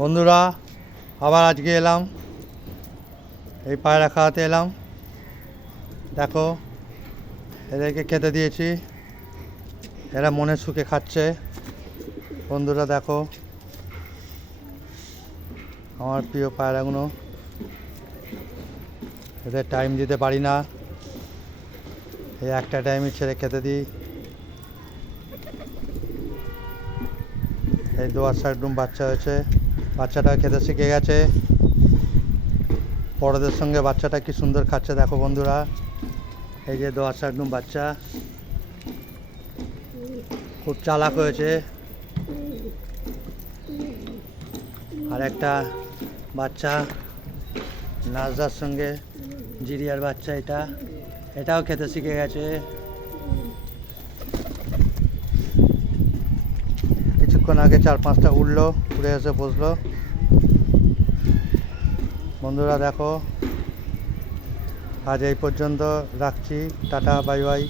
বন্ধুরা, আবার আজকে এলাম, এই পায়রা খাওয়াতে এলাম। দেখো, এদেরকে খেতে দিয়েছি, এরা মনের সুখে খাচ্ছে। বন্ধুরা দেখো, আমার প্রিয় পায়রাগুলো, এদের টাইম দিতে পারি না, এই একটা টাইমই ছেড়ে খেতে দিই। এই দোয়ার শাকডুম বাচ্চা হয়েছে, বাচ্চাটা খেতে শিখে গেছে। বড়দের সঙ্গে বাচ্চাটা কি সুন্দর খাচ্ছে দেখো বন্ধুরা। এই যে দোয়ার শাকডুম বাচ্চা খুব চালাক হয়েছে। আর একটা বাচ্চা নাজদার সঙ্গে জিরিয়ার বাচ্চা, এটাও খেতে শিখে গেছে। কিছুক্ষণ আগে 4-5টা উড়লো, উড়ে এসে বসলো। বন্ধুরা দেখো, আজ এই পর্যন্ত রাখছি, টাটা বাই বাই।